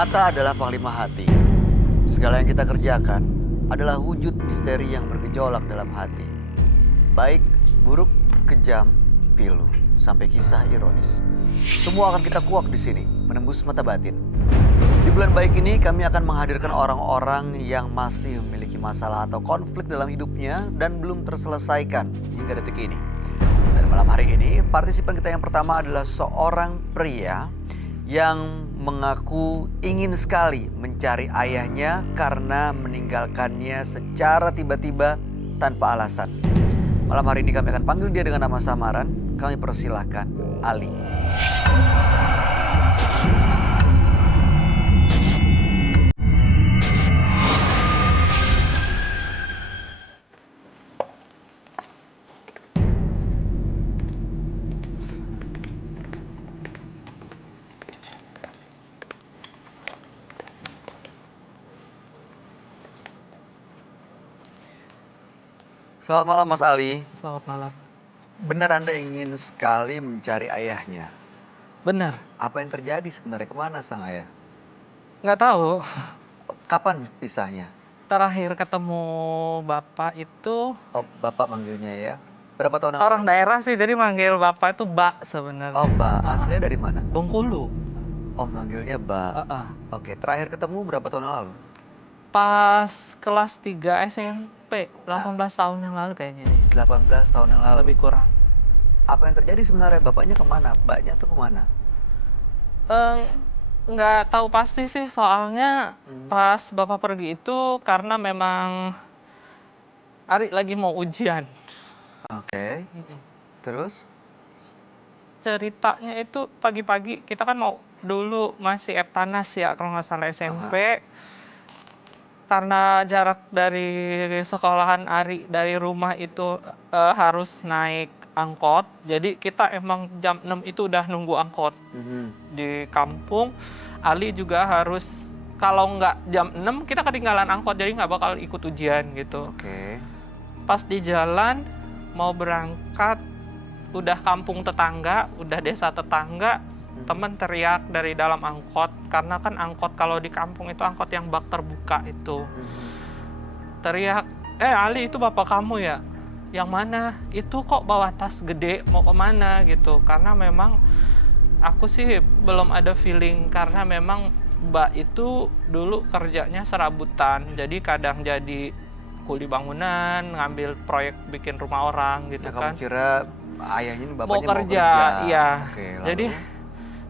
Mata adalah panglima hati. Segala yang kita kerjakan adalah wujud misteri yang bergejolak dalam hati. Baik, buruk, kejam, pilu, sampai kisah ironis. Semua akan kita kuak di sini, menembus mata batin. Di bulan baik ini kami akan menghadirkan orang-orang yang masih memiliki masalah atau konflik dalam hidupnya dan belum terselesaikan hingga detik ini. Dan malam hari ini, partisipan kita yang pertama adalah seorang pria yang mengaku ingin sekali mencari ayahnya karena meninggalkannya secara tiba-tiba tanpa alasan. Malam hari ini kami akan panggil dia dengan nama samaran. Kami persilahkan Ali. Selamat malam Mas Ali. Selamat malam. Benar Anda ingin sekali mencari ayahnya? Benar. Apa yang terjadi sebenarnya? Kemana sang ayah? Nggak tahu. Kapan pisahnya? Terakhir ketemu bapak itu Oh, Bapak manggilnya ya. Berapa tahun yang orang daerah sih, jadi manggil bapak itu Mbak sebenarnya. Oh, Mbak. Aslinya dari mana? Bengkulu. Oh, manggilnya Mbak. Oke, terakhir ketemu berapa tahun yang lalu? Pas kelas 3 SMP, 18 tahun yang lalu kayaknya. 18 tahun yang lalu. Lebih kurang. Apa yang terjadi sebenarnya? Bapaknya kemana? Mbaknya tuh kemana? Nggak tahu pasti sih, soalnya pas bapak pergi itu karena memang Ari lagi mau ujian. Oke. Terus? Ceritanya itu pagi-pagi kita kan mau dulu masih Eptanas ya kalau nggak salah SMP. Karena jarak dari sekolahan Ari dari rumah itu harus naik angkot. Jadi kita emang jam 6 itu udah nunggu angkot di kampung. Ali juga harus, kalau nggak jam 6 kita ketinggalan angkot, jadi nggak bakal ikut ujian gitu. Oke. Pas di jalan mau berangkat, udah kampung tetangga, udah desa tetangga, temen teriak dari dalam angkot, karena kan angkot kalau di kampung itu angkot yang bak terbuka itu. Teriak, Ali itu bapak kamu ya? Yang mana? Itu kok bawa tas gede, mau kemana gitu. Karena memang aku sih belum ada feeling, karena memang Mbak itu dulu kerjanya serabutan, jadi kadang jadi kuli bangunan, ngambil proyek bikin rumah orang gitu kan. Kamu kira ayahnya ini bapaknya mau kerja. Iya. Oke, lalu? Jadi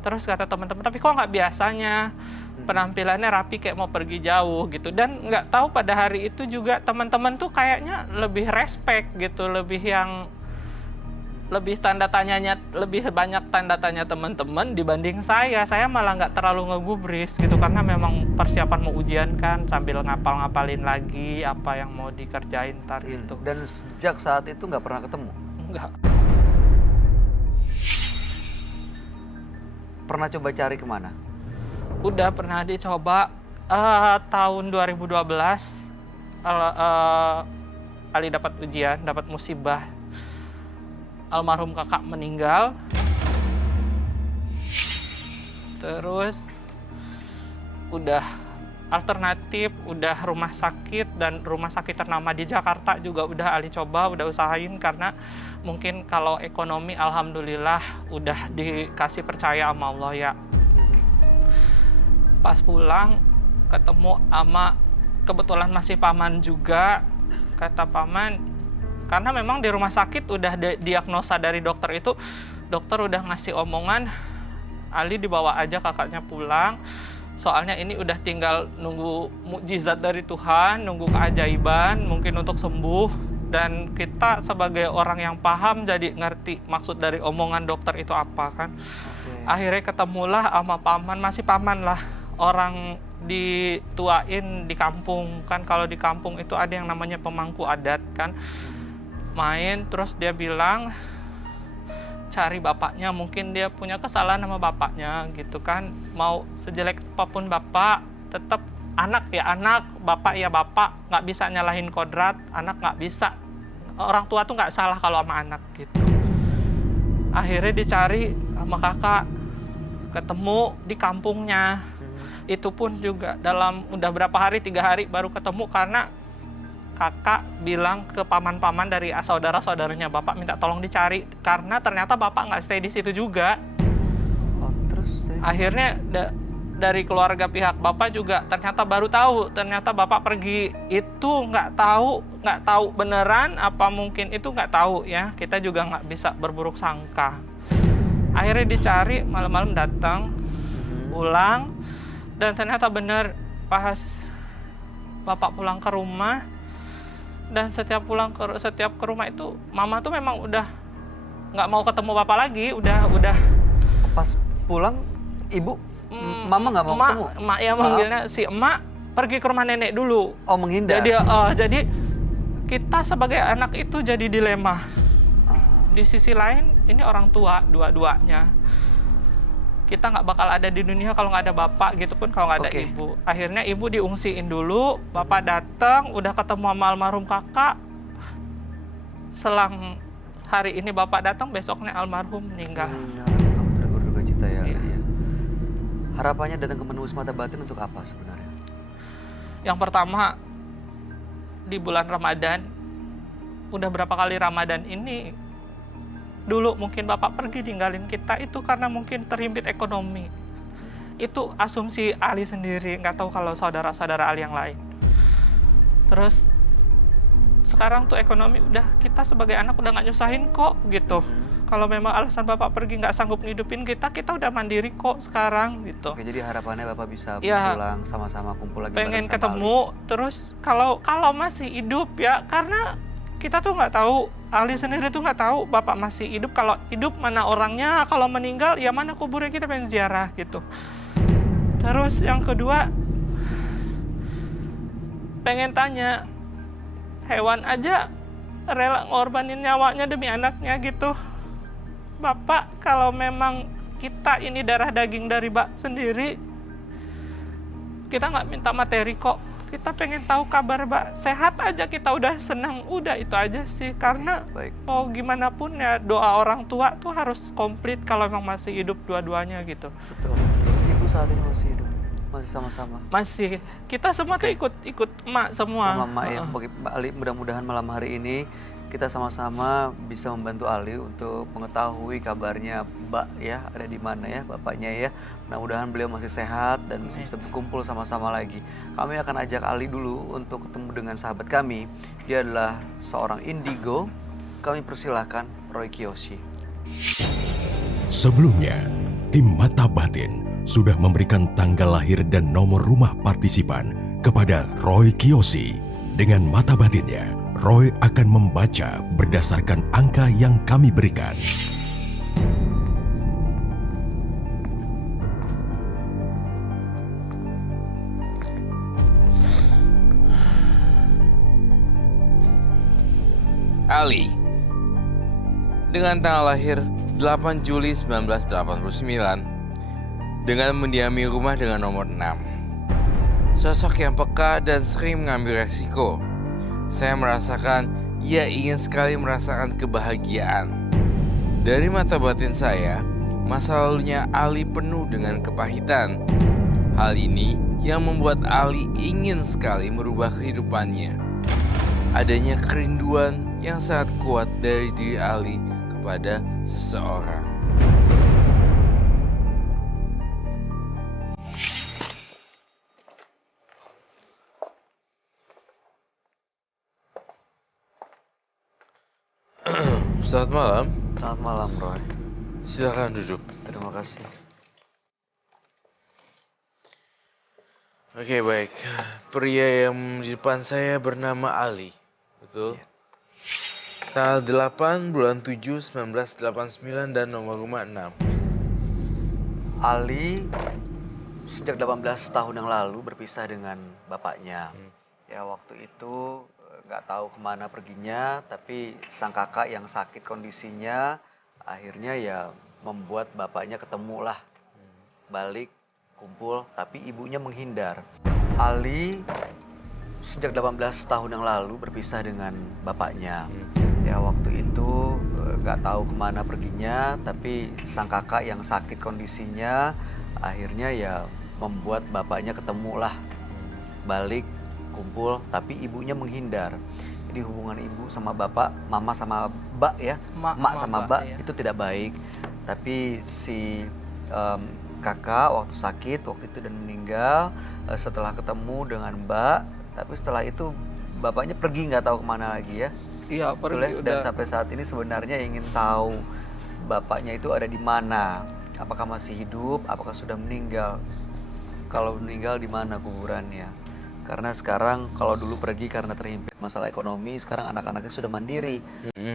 terus kata teman-teman, tapi kok nggak biasanya penampilannya rapi kayak mau pergi jauh gitu. Dan nggak tahu pada hari itu juga teman-teman tuh kayaknya lebih respect gitu, lebih tanda tanyanya, lebih banyak tanda tanya teman-teman dibanding saya. Saya malah nggak terlalu ngegubris gitu, karena memang persiapan mau ujian kan, sambil ngapalin lagi apa yang mau dikerjain ntar gitu. Dan sejak saat itu nggak pernah ketemu? Nggak. Pernah coba cari kemana? Udah pernah dicoba tahun 2012. Ali dapat ujian, dapat musibah. Almarhum kakak meninggal. Terus udah alternatif, udah rumah sakit, dan rumah sakit ternama di Jakarta juga udah Ali coba, udah usahain, karena mungkin kalau ekonomi alhamdulillah udah dikasih percaya sama Allah ya. Pas pulang ketemu sama, kebetulan masih paman juga. Kata paman, karena memang di rumah sakit udah diagnosa dari dokter itu, dokter udah ngasih omongan, Ali dibawa aja kakaknya pulang. Soalnya ini udah tinggal nunggu mukjizat dari Tuhan, nunggu keajaiban mungkin untuk sembuh. Dan kita sebagai orang yang paham jadi ngerti maksud dari omongan dokter itu apa kan. Akhirnya ketemulah sama paman, masih paman lah, orang dituain di kampung kan. Kalau di kampung itu ada yang namanya pemangku adat kan. Main, terus dia bilang cari bapaknya, mungkin dia punya kesalahan sama bapaknya gitu kan. Mau sejelek apapun bapak, tetap anak ya anak, bapak ya bapak, nggak bisa nyalahin kodrat, anak nggak bisa. Orang tua tuh nggak salah kalau sama anak gitu. Akhirnya dicari sama kakak, ketemu di kampungnya. itu pun juga dalam udah berapa hari, 3 hari baru ketemu karena kakak bilang ke paman-paman dari saudara-saudaranya bapak minta tolong dicari karena ternyata bapak nggak stay di situ juga. Oh, terus Akhirnya dari keluarga pihak bapak juga ternyata baru tahu ternyata bapak pergi itu nggak tahu beneran apa mungkin itu nggak tahu ya, kita juga nggak bisa berburuk sangka. Akhirnya dicari, malam-malam datang pulang dan ternyata bener pas bapak pulang ke rumah. Dan setiap ke rumah itu mama tuh memang udah nggak mau ketemu bapak lagi, udah. pas pulang ibu mama nggak mau ketemu? Emak ya manggilnya si emak pergi ke rumah nenek dulu. Oh, menghindar. Jadi kita sebagai anak itu jadi dilema. Di sisi lain ini orang tua dua-duanya. Kita nggak bakal ada di dunia kalau nggak ada bapak gitu pun kalau nggak ada ibu. Akhirnya ibu diungsiin dulu, bapak datang, udah ketemu sama almarhum kakak. Selang hari ini bapak datang, besoknya almarhum meninggal. Kamu terduga cita ya, Iya. Ali, ya. Harapannya datang ke Penembus Mata Batin untuk apa sebenarnya? Yang pertama, di bulan Ramadan, udah berapa kali Ramadan ini, dulu mungkin bapak pergi tinggalin kita itu karena mungkin terhimpit ekonomi. Itu asumsi Ali sendiri, nggak tahu kalau saudara-saudara Ali yang lain. Terus sekarang tuh ekonomi udah, kita sebagai anak udah nggak nyusahin kok gitu. Kalau memang alasan bapak pergi nggak sanggup ngidupin kita udah mandiri kok sekarang gitu. Oke, jadi harapannya bapak bisa Ya, pulang sama-sama kumpul lagi pengen bareng sama ketemu. Terus kalau masih hidup ya, karena kita tuh nggak tahu, Ali sendiri tuh nggak tahu bapak masih hidup. Kalau hidup mana orangnya, kalau meninggal ya mana kuburnya, kita pengen ziarah gitu. Terus yang kedua, pengen tanya, hewan aja rela ngorbanin nyawanya demi anaknya gitu. Bapak, kalau memang kita ini darah daging dari Mbak sendiri, kita nggak minta materi kok. Kita pengen tahu kabar Mbak, sehat aja kita udah senang, udah itu aja sih. Karena Baik. mau gimana pun ya doa orang tua tuh harus komplit kalau memang masih hidup dua-duanya gitu. Betul. Ibu saat ini masih hidup, masih sama-sama. Masih, kita semua tuh ikut emak semua. Sama Mak ya, bagi Mbak Ali, mudah-mudahan malam hari ini kita sama-sama bisa membantu Ali untuk mengetahui kabarnya Mbak ya, ada di mana ya bapaknya ya. Mudah-mudahan beliau masih sehat dan bisa berkumpul sama-sama lagi. Kami akan ajak Ali dulu untuk ketemu dengan sahabat kami. Dia adalah seorang indigo. Kami persilahkan Roy Kiyoshi. Sebelumnya, tim Mata Batin sudah memberikan tanggal lahir dan nomor rumah partisipan kepada Roy Kiyoshi. Dengan mata batinnya, Roy akan membaca berdasarkan angka yang kami berikan. Ali, dengan tanggal lahir 8 Juli 1989, dengan mendiami rumah dengan nomor 6. Sosok yang peka dan sering mengambil resiko. Saya merasakan ia ingin sekali merasakan kebahagiaan. Dari mata batin saya, masa lalunya Ali penuh dengan kepahitan. Hal ini yang membuat Ali ingin sekali merubah kehidupannya. Adanya kerinduan yang sangat kuat dari diri Ali kepada seseorang. Selamat malam. Selamat malam Roy. Silakan duduk. Terima kasih. Oke, baik. Pria yang di depan saya bernama Ali. Betul? Tanggal 8 bulan 7 1989 dan nomor rumah 6. Ali sejak 18 tahun yang lalu berpisah dengan bapaknya. Ya waktu itu nggak tahu kemana perginya, tapi sang kakak yang sakit kondisinya akhirnya ya membuat bapaknya ketemulah. Balik, kumpul, tapi ibunya menghindar. Ali sejak 18 tahun yang lalu berpisah dengan bapaknya. Ya waktu itu nggak tahu kemana perginya, tapi sang kakak yang sakit kondisinya akhirnya ya membuat bapaknya ketemulah, balik, kumpul, tapi ibunya menghindar. Jadi hubungan ibu sama bapak, mama sama mbak ya, mak sama mbak ya. itu tidak baik. Tapi si kakak waktu sakit waktu itu dan meninggal setelah ketemu dengan mbak, tapi setelah itu bapaknya pergi nggak tahu kemana lagi ya. Iya, Betul pergi ya? udah. Dan sampai saat ini sebenarnya ingin tahu bapaknya itu ada di mana. Apakah masih hidup? Apakah sudah meninggal? Kalau meninggal di mana kuburannya? Karena sekarang kalau dulu pergi karena terhimpit masalah ekonomi, sekarang anak-anaknya sudah mandiri,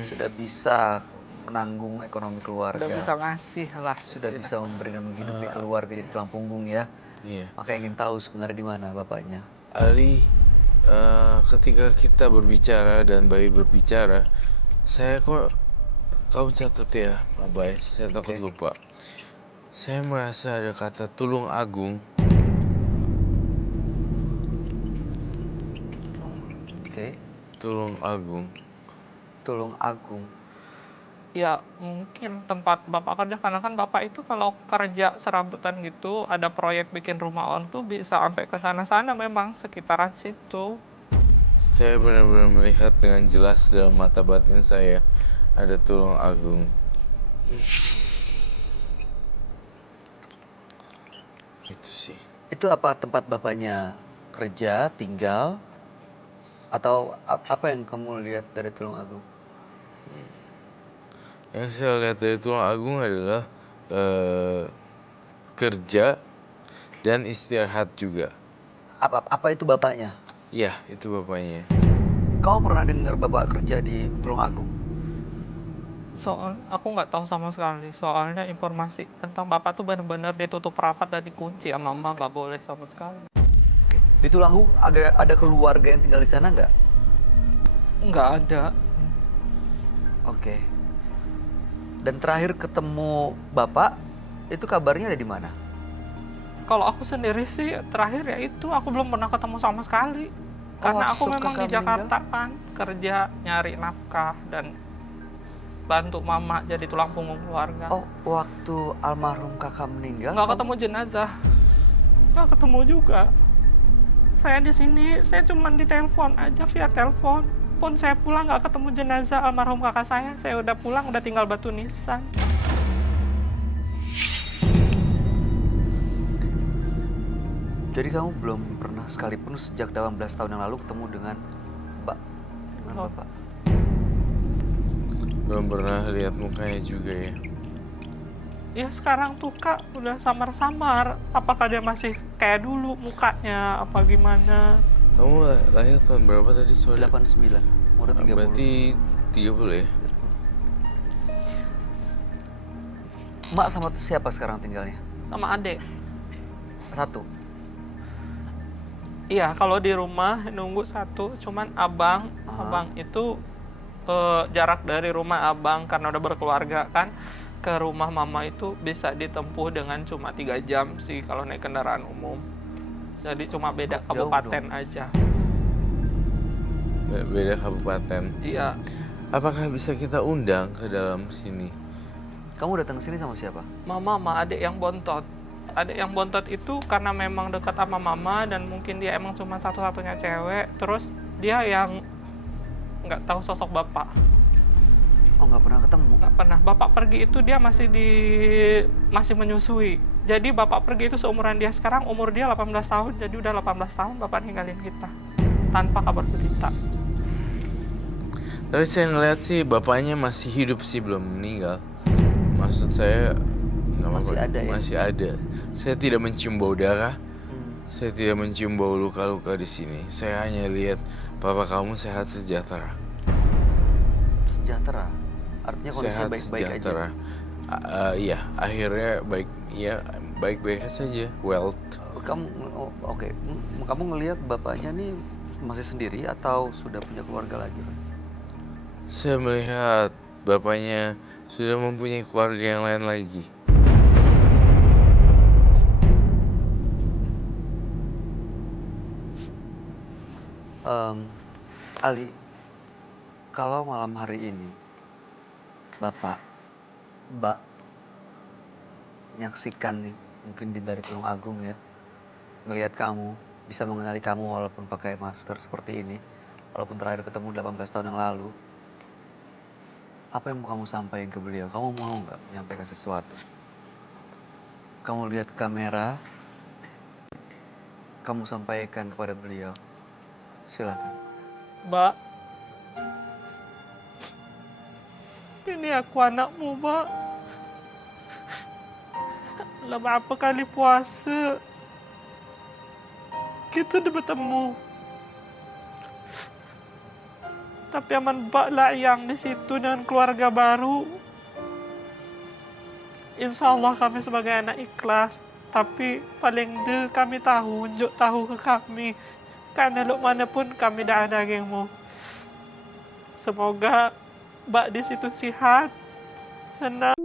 sudah bisa menanggung ekonomi keluarga, Udah bisa ngasih lah. sudah bisa memberi dan menghidupi keluarga jadi tulang punggung ya. Iya. Maka ingin tahu sebenarnya di mana bapaknya. Ali, ketika kita berbicara dan Bayi berbicara, saya kok kamu catat ya, Pak Bay, saya takut lupa. Saya merasa ada kata Tulung Agung. Oke, Tulung Agung. Tulung Agung. Ya mungkin tempat bapak kerja, karena kan bapak itu kalau kerja serabutan gitu, ada proyek bikin rumah orang tuh bisa sampai ke sana-sana memang sekitaran situ. Saya benar-benar melihat dengan jelas dalam mata batin saya ada Tulung Agung. Itu sih. Itu apa tempat bapaknya kerja, tinggal, atau apa yang kamu lihat dari Tulung Agung? Yang saya lihat dari Tulung Agung adalah kerja dan istirahat juga. Apa itu bapaknya? Iya, itu bapaknya. Kau pernah dengar bapak kerja di Tulung Agung? Soal aku nggak tahu sama sekali. Soalnya informasi tentang bapak tuh benar-benar ditutup rapat dan dikunci sama mama, nggak boleh sama sekali. Oke. Di Tulung Agung ada keluarga yang tinggal di sana nggak? Nggak ada. Oke. Dan terakhir ketemu bapak, itu kabarnya ada di mana? Kalau aku sendiri sih terakhir ya itu aku belum pernah ketemu sama sekali. Karena aku waktu memang di kakak Jakarta kan kerja nyari nafkah dan bantu mama jadi tulang punggung keluarga. Oh, waktu almarhum kakak meninggal? Nggak kamu- ketemu jenazah, nggak ketemu juga. Saya di sini, saya cuma ditelepon aja via telepon. Pun saya pulang nggak ketemu jenazah almarhum kakak saya. Saya udah pulang, udah tinggal batu nisan. Jadi kamu belum pernah sekalipun sejak 18 tahun yang lalu ketemu dengan Oh. bapak? Belum pernah lihat mukanya juga ya. Ya sekarang tuh kak udah samar-samar. Apakah dia masih kayak dulu mukanya apa gimana? Kamu lahir tahun berapa tadi? Sorry. 89, umur 30. Berarti 30 ya? Mak sama siapa sekarang tinggalnya? Sama adek. Satu. Iya, kalau di rumah nunggu satu, cuman abang itu jarak dari rumah abang karena udah berkeluarga kan ke rumah mama itu bisa ditempuh dengan cuma 3 jam sih kalau naik kendaraan umum. Jadi cuma beda Jauh kabupaten dong. aja. Beda kabupaten. Iya, Apakah bisa kita undang ke dalam sini? Kamu datang ke sini sama siapa? mama sama adik yang bontot. Adik yang bontot itu karena memang dekat sama mama dan mungkin dia emang cuma satu-satunya cewek. Terus dia yang nggak tahu sosok bapak. Oh, nggak pernah ketemu. Nggak pernah. Bapak pergi itu dia masih menyusui. Jadi bapak pergi itu seumuran dia sekarang, umur dia 18 tahun. Jadi udah 18 tahun bapak ninggalin kita tanpa kabar berita. Tapi saya ngeliat sih bapaknya masih hidup sih, belum meninggal. Maksud saya nggak Masih apa-apa, ada ya? masih ada. Saya tidak mencium bau darah. Saya tidak mencium bau luka-luka di sini. Saya hanya lihat papa kamu sehat sejahtera. Sejahtera. Artinya kondisinya Sehat baik-baik aja. sejahtera. Iya, akhirnya baik-baik saja. Wealth. Oke. Kamu ngelihat bapaknya nih masih sendiri atau sudah punya keluarga lagi? Saya melihat bapaknya sudah mempunyai keluarga yang lain lagi. Ali, kalau malam hari ini Bapak, Mbak menyaksikan nih, mungkin dari Tulung Agung ya, ngelihat kamu, bisa mengenali kamu walaupun pakai masker seperti ini, walaupun terakhir ketemu 18 tahun yang lalu. Apa yang mau kamu sampaikan ke beliau? Kamu mau nggak menyampaikan sesuatu? Kamu lihat kamera, kamu sampaikan kepada beliau. Silakan. Mbak, ini aku anakmu, Mbak. Lah berapa kali puasa kita udah bertemu. Tapi aman Mbak lah yang di situ dengan keluarga baru. Insya Allah kami sebagai anak ikhlas. Tapi paling de kami tahu, unjuk tahu ke kami. Karena lu manapun kami dah ada dagingmu. Semoga Mbak di situ sihat, senang.